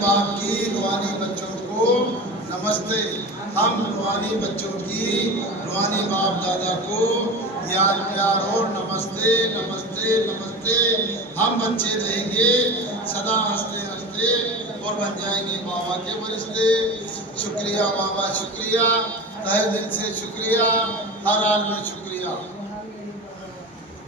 बाप की रूहानी बच्चों को नमस्ते। हम रूहानी बच्चों की रूहानी बाप दादा को यार प्यार और नमस्ते नमस्ते नमस्ते। हम बच्चे रहेंगे सदा हंसते हंसते और बन जाएंगे बाबा के फरिश्ते। शुक्रिया बाबा शुक्रिया, तहे दिल से शुक्रिया, हर हाल में शुक्रिया।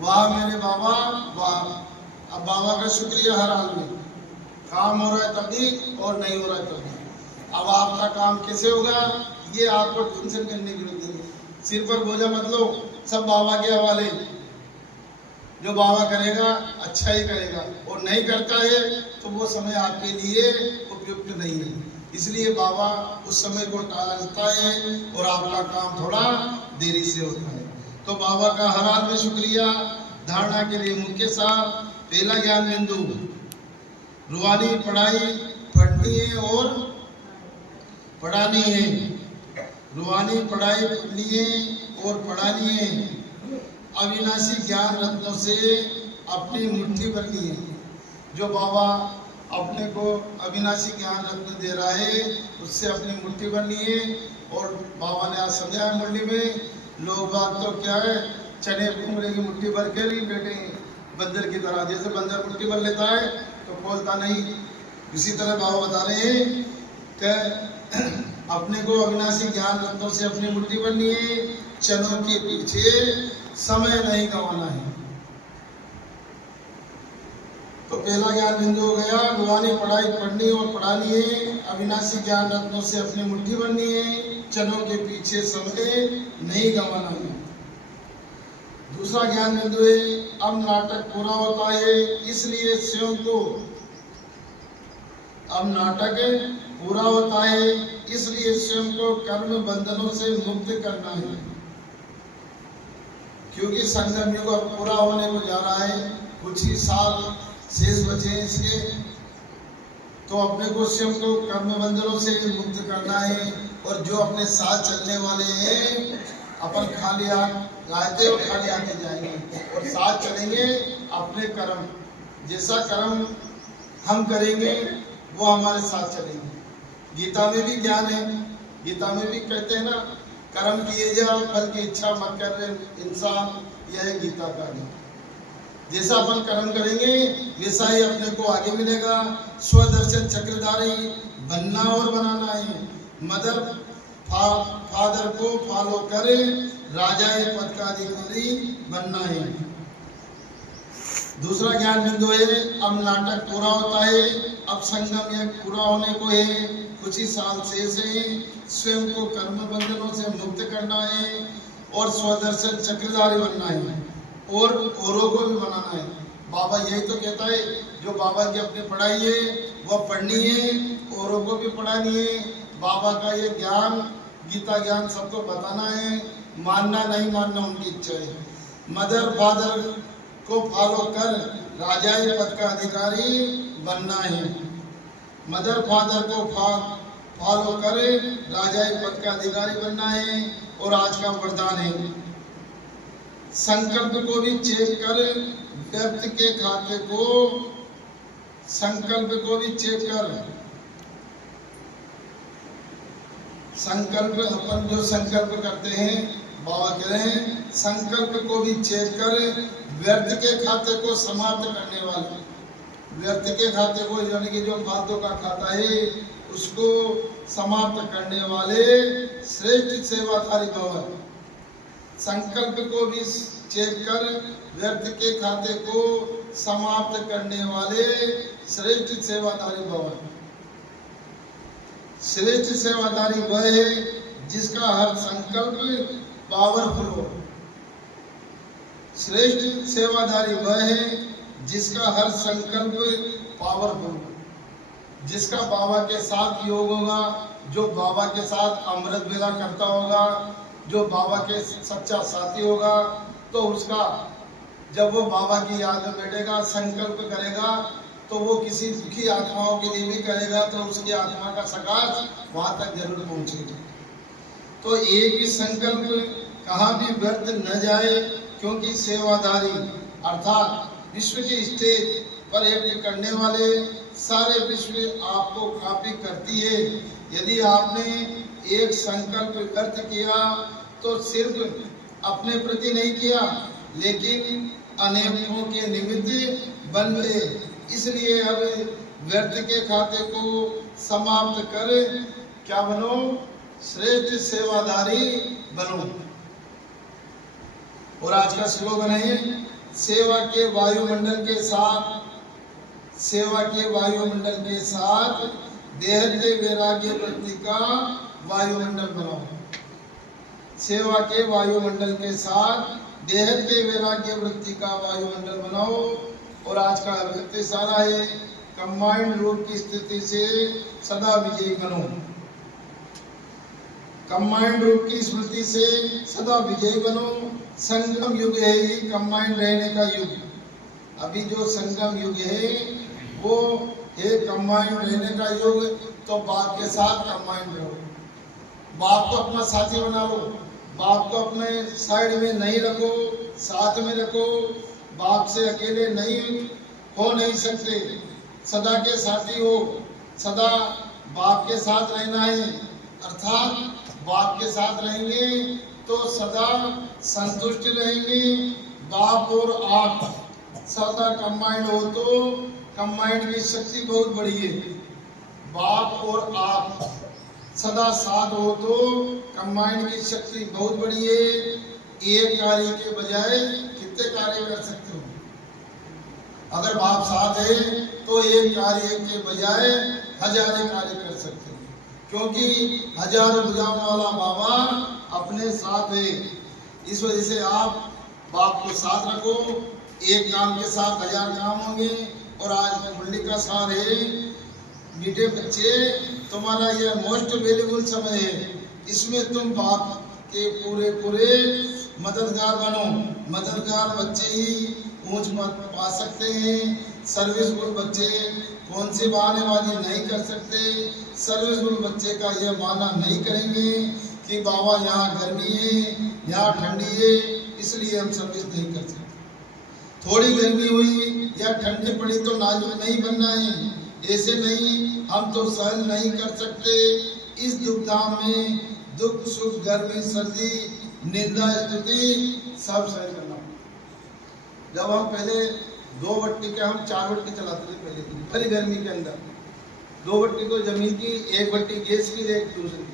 वाह मेरे बाबा वाह। अब बाबा का शुक्रिया हर हाल में। काम हो रहा है तभी और नहीं हो रहा है तभी। अब आपका काम कैसे होगा ये आपको टेंशन करने की जरूरत नहीं। सिर पर बोझा मत लो, सब बाबा के हवाले। जो बाबा करेगा अच्छा ही करेगा, और नहीं करता है तो वो समय आपके लिए उपयुक्त नहीं है। इसलिए बाबा उस समय को टालता है और आपका काम थोड़ा देरी से होता है। तो बाबा का हर हाल में शुक्रिया। धारणा के लिए मुख्य साहब, पहला ज्ञान बिंदु, रूहानी पढ़ाई पढ़नी है और पढ़ानी है। रूहानी पढ़ाई पढ़नी है और पढ़ानी है। अविनाशी ज्ञान रत्नों से अपनी मुट्ठी भरनी है। जो बाबा अपने को अविनाशी ज्ञान रत्न दे रहा है उससे अपनी मुट्ठी भरनी है। और बाबा ने आज समझाया मुरली में, लोग बात तो क्या है, चने कुमड़े की मुट्ठी भर के ही बैठे बंदर की तरह। जैसे बंदर मुट्ठी भर लेता है तो खोलता नहीं, इसी तरह बाबा बता रहे हैं कि अपने को अविनाशी ज्ञान रत्नों से अपनी मुट्ठी भरनी है। चनों के पीछे समय नहीं गंवाना है। तो पहला ज्ञान बिंदु हो गया, रूहानी पढ़ाई पढ़नी और पढ़ानी है। अविनाशी ज्ञान रत्नों से अपनी मुट्ठी भरनी है। चनों के पीछे समय नहीं गंवाना है। दूसरा ज्ञान बिंदु है, अब नाटक पूरा होता है इसलिए स्वयं को, अब नाटक पूरा होता है इसलिए स्वयं को कर्म बंधनों से मुक्त करना है। क्योंकि संगम युग अब पूरा होने को जा रहा है, कुछ ही साल शेष बचे हैं इसके। तो अपने को स्वयं को कर्म बंधनों से मुक्त करना है। और जो अपने साथ चलने वाले हैं, अपन खाली हाथ आते और खाली आते जाएंगे, और साथ चलेंगे अपने कर्म। जैसा कर्म हम करेंगे वो हमारे साथ चलेंगे। गीता में भी ज्ञान है, गीता में भी कहते हैं ना, कर्म किए जाओ फल की इच्छा मत कर इंसान। यह है गीता का ज्ञान। जैसा अपन कर्म करेंगे वैसा ही अपने को आगे मिलेगा। स्वदर्शन चक्रधारी बनना और बनाना है। मदर फादर को फॉलो करे, राजा पद का अधिकारी बनना है। दूसरा ज्ञान बिंदु है, अब नाटक पूरा होता है, अब संगम यज्ञ पूरा होने को है, कुछ ही साल शेष है। स्वयं को कर्म बंधनों से मुक्त करना है और स्वदर्शन चक्रधारी बनना है और औरों को भी बनाना है। बाबा यही तो कहता है, जो बाबा की अपनी पढ़ाई है वह पढ़नी है, औरों को भी पढ़ानी है। बाबा का ये ज्ञान, गीता ज्ञान सबको बताना है। मानना नहीं मानना उनकी इच्छा है। मदर फादर को फॉलो कर राजाई पद का अधिकारी बनना है। मदर फादर को फॉलो करे, राजाई पद का अधिकारी बनना है। और आज का वरदान है, संकल्प को भी चेक कर व्यर्थ के खाते को, संकल्प को भी चेक कर। संकल्प अपन जो संकल्प करते हैं, बाबा कह रहे हैं संकल्प को भी चेक कर व्यर्थ के खाते को समाप्त करने वाले। व्यर्थ के खाते को यानी कि जो फालतू का खाता है उसको समाप्त करने वाले श्रेष्ठ सेवाधारी भव। संकल्प को भी चेक कर व्यर्थ के खाते को समाप्त करने वाले श्रेष्ठ सेवाधारी भव। श्रेष्ठ सेवाधारी वह है जिसका हर संकल्प पावरफुल हो। श्रेष्ठ सेवाधारी वह है जिसका हर संकल्प पावरफुल हो, जिसका बाबा के साथ योग होगा, जो बाबा के साथ अमृत वेला करता होगा, जो बाबा के सच्चा साथी होगा। तो उसका जब वो बाबा की याद में बैठेगा, संकल्प करेगा, तो वो किसी दुखी आत्माओं के लिए भी करेगा, तो उसकी आत्मा का सकाश वहां तक जरूर पहुंचेगा। तो एक ही संकल्प कहाँ भी व्यर्थ न जाए, क्योंकि सेवाधारी अर्थात विश्व के स्टेज पर एक्ट करने वाले सारे विश्व आपको कॉपी करती है। यदि आपने एक संकल्प व्यक्त किया तो सिर्फ अपने प्रति नहीं किया, लेकिन अनेकों के निमित्त बन गए। इसलिए अब व्यर्थ के खाते को समाप्त कर क्या बनो? श्रेष्ठ सेवादारी बनो। और आज का स्लोगन है, सेवा के वायुमंडल के साथ, सेवा के वायुमंडल के साथ देहते वैराग्य वृत्ति का वायुमंडल बनाओ। सेवा के वायुमंडल के साथ देहते वैराग्य वृत्ति का वायुमंडल बनाओ। और आज का व्यक्ति सारा है, कंबाइंड रूप की स्थिति से सदा विजयी बनो। कंबाइंड रूप की स्मृति से सदा विजयी बनो। संगम युग है ये कंबाइंड रहने का युग। अभी जो संगम युग है वो है कंबाइंड रहने का युग। तो बाप के साथ कंबाइंड रहो, बाप को अपना साथी बना लो, बाप को अपने साइड में नहीं रखो, साथ में रखो। बाप से अकेले नहीं हो नहीं सकते, सदा के साथी हो, सदा बाप के साथ रहना है। अर्थात बाप के साथ रहेंगे तो सदा संतुष्ट रहेंगे। बाप और आप सदा कंबाइंड हो तो कंबाइंड की शक्ति बहुत बड़ी है। बाप और आप सदा साथ हो तो कंबाइंड की शक्ति बहुत बड़ी है। एक कार्य के बजाय कितने कार्य कर सकते हो? अगर बाप साथ है तो एक कार्य के बजाय हजारों कार्य कर सकते हो, क्योंकि हजारों भुजाओं वाला बाबा अपने साथ है। इस वजह से आप बाप को साथ रखो। एक काम के साथ हजार काम होंगे। और आज मुरली का सार है, बेटे बच्चे, तुम्हारा यह मोस्ट वैल्यूबल समय है। इसमें तुम बाप के पूरे पूरे मददगार बनो। मददगार बच्चे ही ऊंच मत पा सकते हैं। सर्विसफुल बच्चे कौन सी बहानेबाजी नहीं कर सकते। सर्विसफुल बच्चे का यह माना नहीं करेंगे कि बाबा यहाँ गर्मी है, यहाँ ठंडी है, इसलिए हम सर्विस नहीं कर सकते। थोड़ी गर्मी हुई या ठंडी पड़ी तो नाजुक नहीं बनना है। ऐसे नहीं, हम तो सहन नहीं कर सकते। इस दुखधाम में दुख सुख गर्मी सर्दी निंदा स्तुति सब सहन करना। जब हम पहले 2 भट्टी के हम 4 भट्टी चलाते थे, पहले भरी गर्मी के अंदर 2 भट्टी तो जमीन की, 1 भट्टी गैस की, एक दूसरी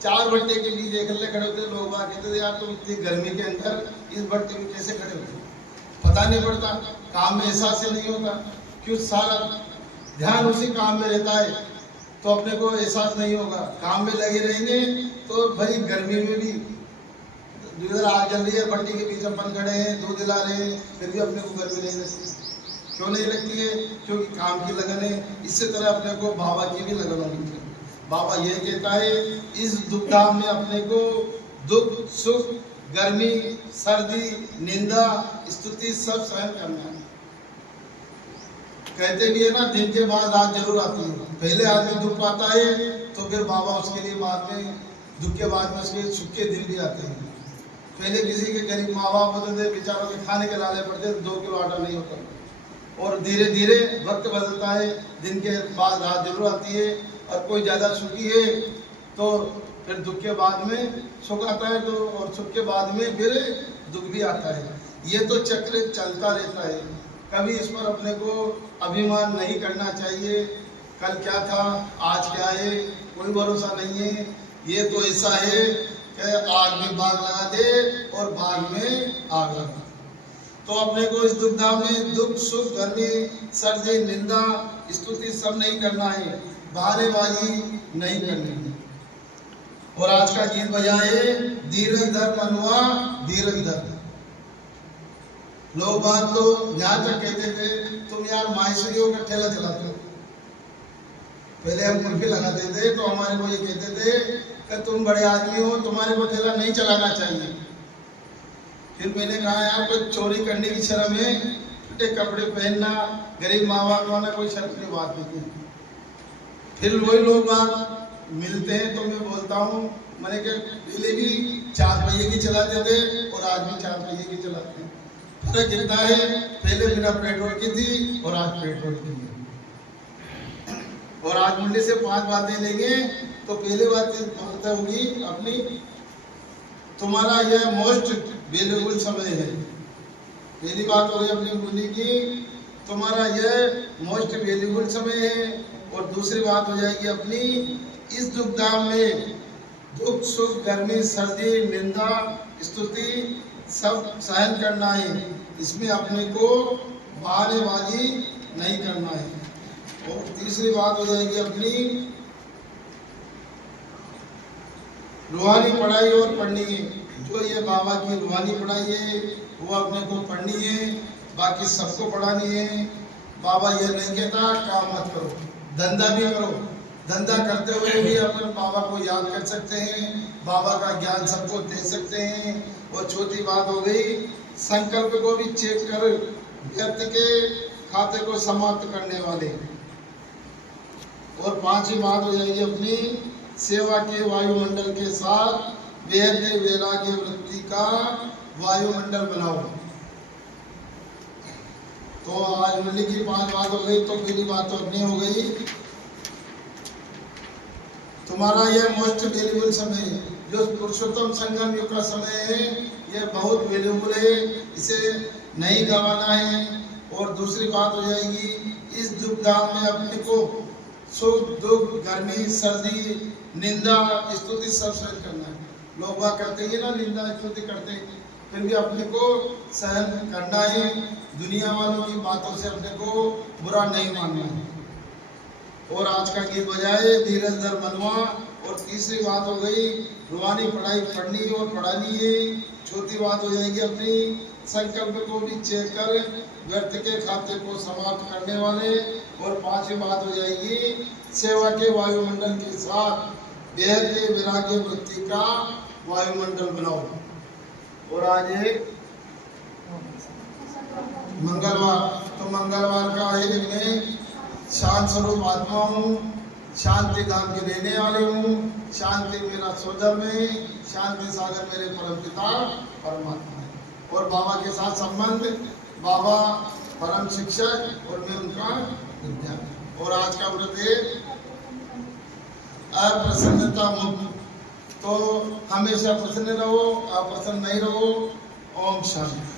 4 भट्टे के बीच एकले खड़े होते। लोग बात कहते थे, यार तुम इतनी गर्मी के अंदर इस भट्टी में कैसे खड़े होते? पता नहीं पड़ता, काम में एहसास से नहीं होता, क्यों? सारा ध्यान उसी काम में रहता है, तो अपने को एहसास नहीं होगा। काम में लगे रहेंगे तो भरी गर्मी में भी इधर आग जल रही है, भट्टी के बीच अपन खड़े हैं, दूध दिला रहे हैं, फिर भी अपने को गर्मी नहीं लगती। क्यों नहीं लगती है? क्योंकि काम की लगन है। इसी तरह अपने को बाबा की भी लगन होनी चाहिए। बाबा ये कहता है, इस दुखधाम में अपने को दुख सुख गर्मी सर्दी निंदा स्तुति सब सहन करना है। कहते भी है ना, दिन के बाद रात जरूर आती है। पहले आदमी दुख पाता है तो फिर बाबा उसके लिए बाद में दुख के बाद में उसके सुख के दिन भी आते हैं। पहले किसी के गरीब माँ बाप होते थे, बेचारों के खाने के लाले पड़ते थे, 2 किलो आटा नहीं होता। और धीरे धीरे वक्त बदलता है, दिन के बाद रात जरूर आती है। और कोई ज़्यादा सुखी है तो फिर दुख के बाद में सुख आता है, तो और सुख के बाद में फिर दुख भी आता है। ये तो चक्र चलता रहता है। कभी इस पर अपने को अभिमान नहीं करना चाहिए। कल क्या था, आज क्या है, कोई भरोसा नहीं है। ये तो ऐसा है कि आग में बाग लगा दे और बाग में आग लगा। तो अपने को इस दुखधाम में दुख सुख गर्मी सर्दी निंदा स्तुति सब नहीं करना है, बहानेबाजी नहीं करनी है। और आज का गीत बजाए, धीरज धर मनुआ धीरज धर। लोग बात तो यहाँ तक कहते थे, तुम यार माहेश्वरियों का ठेला चलाते हो। पहले हम कुल्फी लगाते थे तो हमारे को ये कहते थे कि तुम बड़े आदमी हो, तुम्हारे को ठेला नहीं चलाना चाहिए। फिर मैंने कहा, यार कोई चोरी करने की शर्म है, फटे कपड़े पहनना, गरीब माँ बाप होना कोई शर्म की बात नहीं है। फिर वही लोग बात मिलते हैं तो मैं बोलता हूँ, मैंने कहा पहले भी 4 पहिए की चलाते थे और आज भी 4 पहिए की चलाते हैं। फर्क इतना है, पहले बिना पेट्रोल की थी और आज पेट्रोल की है। और आज मुंडे से 5 बातें लेंगे। तो पहली बात होगी अपनी, तुम्हारा यह मोस्ट वैल्यूबल समय है। पहली बात हो गई अपनी मुंडी की, तुम्हारा यह मोस्ट वैल्यूबल समय है। और दूसरी बात हो जाएगी अपनी, इस दुखधाम में दुख सुख गर्मी सर्दी निंदा स्तुति सब सहन करना है। इसमें अपने को बहानेबाजी नहीं करना है। और तीसरी बात हो जाएगी अपनी, रूहानी पढ़ाई और पढ़नी है। जो ये बाबा की रूहानी पढ़ाई है वो अपने को पढ़नी है, बाकी सबको पढ़ानी है। बाबा ये नहीं कहता काम मत करो, धंधा भी करो। धंधा करते हुए भी अपन बाबा को याद कर सकते हैं, बाबा का ज्ञान सबको दे सकते हैं। और चौथी बात हो गई, संकल्प को भी चेक कर व्यक्ति के खाते को समाप्त करने वाले। और पांचवी बात हो जाएगी अपनी, सेवा के वायुमंडल के साथ बेहद वैराग्य वृत्ति का वायुमंडल बनाओ। तो आज मुरली की 5 बात हो गई। तो पहली बात तो अपनी हो गई, तुम्हारा यह मोस्ट वैल्यूबल समय है, जो पुरुषोत्तम संगम युग का समय है, यह बहुत वैल्यूबल है, इसे नहीं गंवाना है। और दूसरी बात हो जाएगी, इस दुखधाम में अपने को सुख दुख गर्मी सर्दी निंदा स्तुति सब सहन करना है। लोग बात करते हैं ना, निंदा स्तुति करते हैं, फिर भी अपने को सहन करना है। दुनिया वालों की बातों से अपने को बुरा नहीं मानना है। और आज का गीत बजाए धीरज धर मनवा। और तीसरी बात हो गई, रूहानी पढ़ाई पढ़नी और पढ़ानी है। चौथी बात हो जाएगी अपनी, संकल्प को भी चेक कर व्यर्थ के खाते को समाप्त करने वाले। और पांचवी बात हो जाएगी, सेवा के वायुमंडल के साथ बेहद के वैराग्य वृत्ति का वायुमंडल बनाओ। और आज है मंगलवार, तो मंगलवार का है मैं शांत स्वरूप आत्मा हूँ, शांति धाम के रहने वाले हूँ, शांति मेरा स्वधर्म है, शांति सागर मेरे परम पिता परमात्मा है। और बाबा के साथ संबंध, बाबा परम शिक्षक और मैं उनका विद्यार्थी। और आज का व्रत है अप्रसन्नता मुक्त। तो हमेशा प्रसन्न रहो, अप्रसन्न नहीं रहो। ओम शांति।